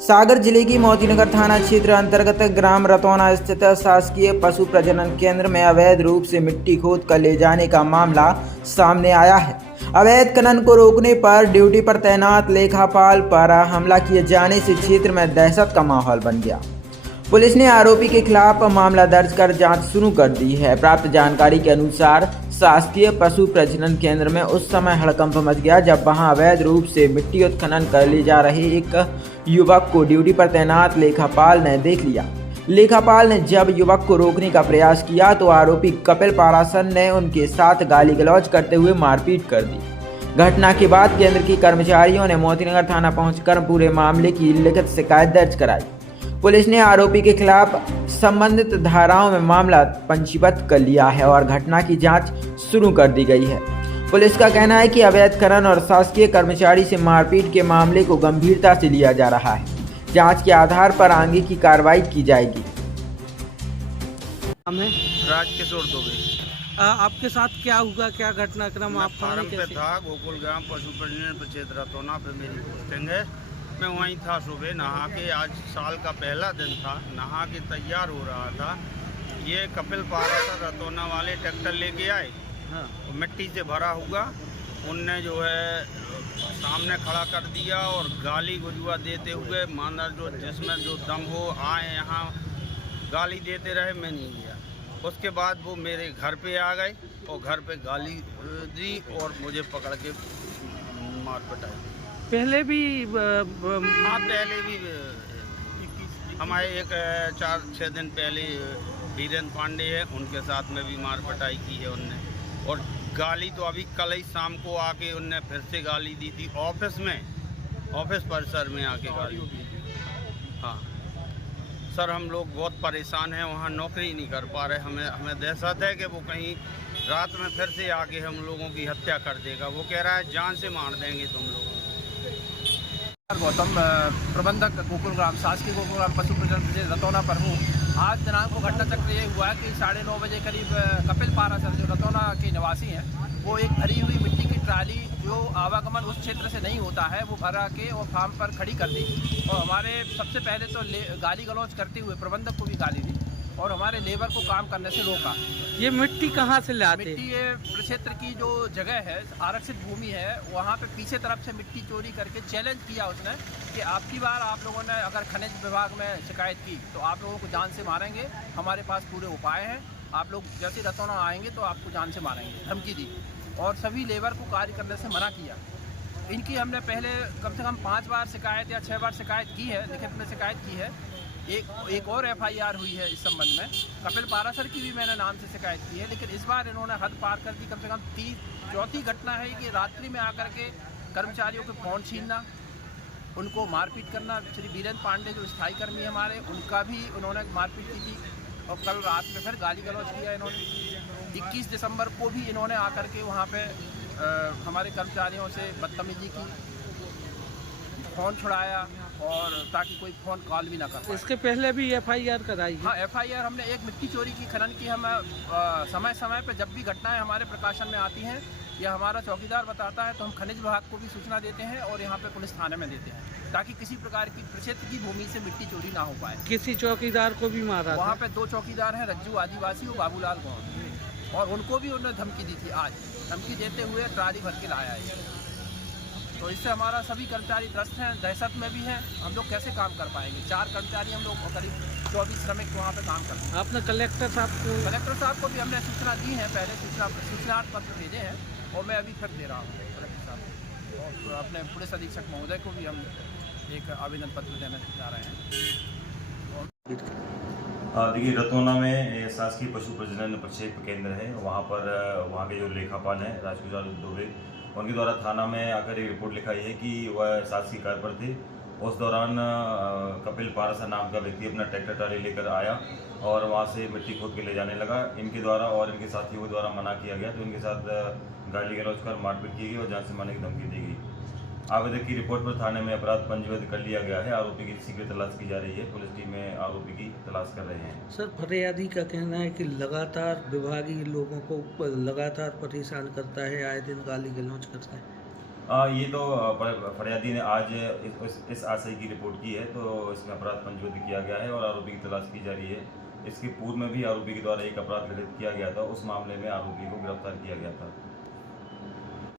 सागर जिले की मोतीनगर थाना क्षेत्र अंतर्गत ग्राम रतौना स्थित शासकीय पशु प्रजनन केंद्र में अवैध रूप से मिट्टी खोद कर ले जाने का मामला सामने आया है। अवैध खनन को रोकने पर ड्यूटी पर तैनात लेखापाल पर हमला किए जाने से क्षेत्र में दहशत का माहौल बन गया। पुलिस ने आरोपी के खिलाफ मामला दर्ज कर जांच शुरू कर दी है। प्राप्त जानकारी के अनुसार शासकीय पशु प्रजनन केंद्र में उस समय हड़कंप मच गया जब वहां अवैध रूप से मिट्टी उत्खनन कर ले जा रहे एक युवक को ड्यूटी पर तैनात लेखापाल ने देख लिया। लेखापाल ने जब युवक को रोकने का प्रयास किया तो आरोपी कपिल पारासर ने उनके साथ गाली गलौज करते हुए मारपीट कर दी। घटना के बाद केंद्र के कर्मचारियों ने मोतीनगर थाना पहुंचकर पूरे मामले की लिखित शिकायत दर्ज कराई। पुलिस ने आरोपी के खिलाफ संबंधित धाराओं में मामला पंजीबद्ध कर लिया है और घटना की जांच शुरू कर दी गई है। पुलिस का कहना है कि अवैध खनन और शासकीय कर्मचारी से मारपीट के मामले को गंभीरता से लिया जा रहा है। जांच के आधार पर आगे की कार्रवाई की जाएगी। हमें राजकिशोर दुबे। आपके साथ क्या हुआ, क्या घटनाक्रम? आप फार्म पे था, गोकुल ग्राम पशु प्रजनन प्रक्षेत्र रतौना पे मेरी पोस्टिंग है। मैं वहीं था, सुबह नहा के, आज साल का पहला दिन था, नहा के तैयार हो रहा था। ये कपिल पारासर रतौना वाले ट्रैक्टर लेके आए। हाँ। मिट्टी से भरा हुआ उनने जो है सामने खड़ा कर दिया और गाली गुजुआ देते हुए माना जो जिसमें जो दम हो आए यहाँ गाली देते रहे। मैं नहीं गया। उसके बाद वो मेरे घर पे आ गए और घर पे गाली दी और मुझे पकड़ के मार पिटाई। पहले भी हाँ, पहले भी हमारे एक 4-6 दिन पहले वीरेंद्र पांडे है, उनके साथ में भी मार पिटाई की है उनने। और गाली तो अभी कल ही शाम को आके उनने फिर से गाली दी थी ऑफिस में, ऑफिस परिसर में आके गाली दी। हाँ सर, हम लोग बहुत परेशान हैं, वहाँ नौकरी नहीं कर पा रहे। हमें दहशत है कि वो कहीं रात में फिर से आके हम लोगों की हत्या कर देगा। वो कह रहा है जान से मार देंगे तुम लोगों को। गौतम, प्रबंधक गोकुल ग्राम, शासकीय गोकुल ग्राम पशु प्रजनन रतौना पर हूँ। आज दिनांक को घटना चक्र ये हुआ कि 9:30 बजे करीब कपिल पारासर जो रतौना के निवासी हैं, वो एक भरी हुई मिट्टी की ट्राली जो आवागमन उस क्षेत्र से नहीं होता है वो भरा के और फार्म पर खड़ी कर दी। और हमारे सबसे पहले तो गाली गलौज करते हुए प्रबंधक को भी गाली दी और हमारे लेबर को काम करने से रोका। ये मिट्टी कहाँ से लाते? मिट्टी ये प्रक्षेत्र की जो जगह है, आरक्षित भूमि है, वहाँ पे पीछे तरफ से मिट्टी चोरी करके चैलेंज किया उसने कि आपकी बार आप लोगों ने अगर खनिज विभाग में शिकायत की तो आप लोगों को जान से मारेंगे। हमारे पास पूरे उपाय हैं, आप लोग जैसे रतौना आएंगे तो आपको जान से मारेंगे, धमकी दी। और सभी लेबर को कार्य करने से मना किया। इनकी हमने पहले कम से कम 5 बार शिकायत या 6 बार शिकायत की है, लिखित में शिकायत की है। एक और FIR हुई है इस संबंध में। कपिल पारासर की भी मैंने नाम से शिकायत की है, लेकिन इस बार इन्होंने हद पार कर दी। कम से कम 4थी घटना है कि रात्रि में आकर के कर्मचारियों के फ़ोन छीनना, उनको मारपीट करना। श्री वीरेंद्र पांडे जो स्थायी कर्मी है हमारे, उनका भी उन्होंने मारपीट की थी। और कल रात में फिर गाली गलौज किया इन्होंने। 21 दिसंबर को भी इन्होंने आकर के वहाँ पे हमारे कर्मचारियों से बदतमीजी की, फ़ोन छुड़ाया और ताकि कोई फ़ोन कॉल भी ना कर पाए। इसके पहले भी FIR कराई है? हाँ, FIR हमने एक मिट्टी चोरी की, खनन की। हम समय समय पर जब भी घटनाएं हमारे प्रकाशन में आती हैं या हमारा चौकीदार बताता है तो हम खनिज विभाग को भी सूचना देते हैं और यहाँ पे पुलिस थाने में देते हैं ताकि किसी प्रकार की प्रक्षेत्र की भूमि से मिट्टी चोरी ना हो पाए। किसी चौकीदार को भी मारा? वहाँ पे 2 चौकीदार हैं, रज्जू आदिवासी और बाबूलाल गौड़, और उनको भी उन्होंने धमकी दी थी। आज धमकी देते हुए ट्राली भर के लाया है। तो इससे हमारा सभी कर्मचारी त्रस्त हैं, दहशत में भी हैं। हम लोग कैसे काम कर पाएंगे? 4 कर्मचारी हम लोग, करीब 24 श्रमिक वहाँ पे काम करते हैं। आपने कलेक्टर साहब को भी हमने सूचना दी है, पहले सूचनार्थ पत्र भेजे हैं और मैं अभी फिर दे रहा हूँ कलेक्टर साहब को। और अपने पुलिस अधीक्षक महोदय को भी हम एक आवेदन पत्र देने जा रहे हैं। देखिए, रतौना में शासकीय पशु प्रजनन प्रक्षेत्र केंद्र है। वहाँ के जो लेखापाल हैं राजकिशोर दुबे, उनके द्वारा थाना में आकर एक रिपोर्ट लिखाई है कि वह शासकीय कार्य पर थे। उस दौरान कपिल पारासर नाम का व्यक्ति अपना ट्रैक्टर ट्राली लेकर आया और वहाँ से मिट्टी खोद के ले जाने लगा। इनके द्वारा और इनके साथियों के द्वारा मना किया गया तो इनके साथ गाली गलौज कर मारपीट की गई और जान से मारने की धमकी दी गई। आवेदक की रिपोर्ट पर थाने में अपराध पंजीबद्ध कर लिया गया है। आरोपी की शीघ्र तलाश की जा रही है। पुलिस टीम में आरोपी की तलाश कर रहे हैं। सर, फरियादी का कहना है कि लगातार विभागीय लोगों को लगातार परेशान करता है, आए दिन गाली गलौज करता है। ये तो फरियादी ने आज इस आशय की रिपोर्ट की है, तो इसमें अपराध पंजीबद्ध किया गया है और आरोपी की तलाश की जा रही है। इसके पूर्व में भी आरोपी के द्वारा एक अपराध ललित किया गया था, उस मामले में आरोपी को गिरफ्तार किया गया था।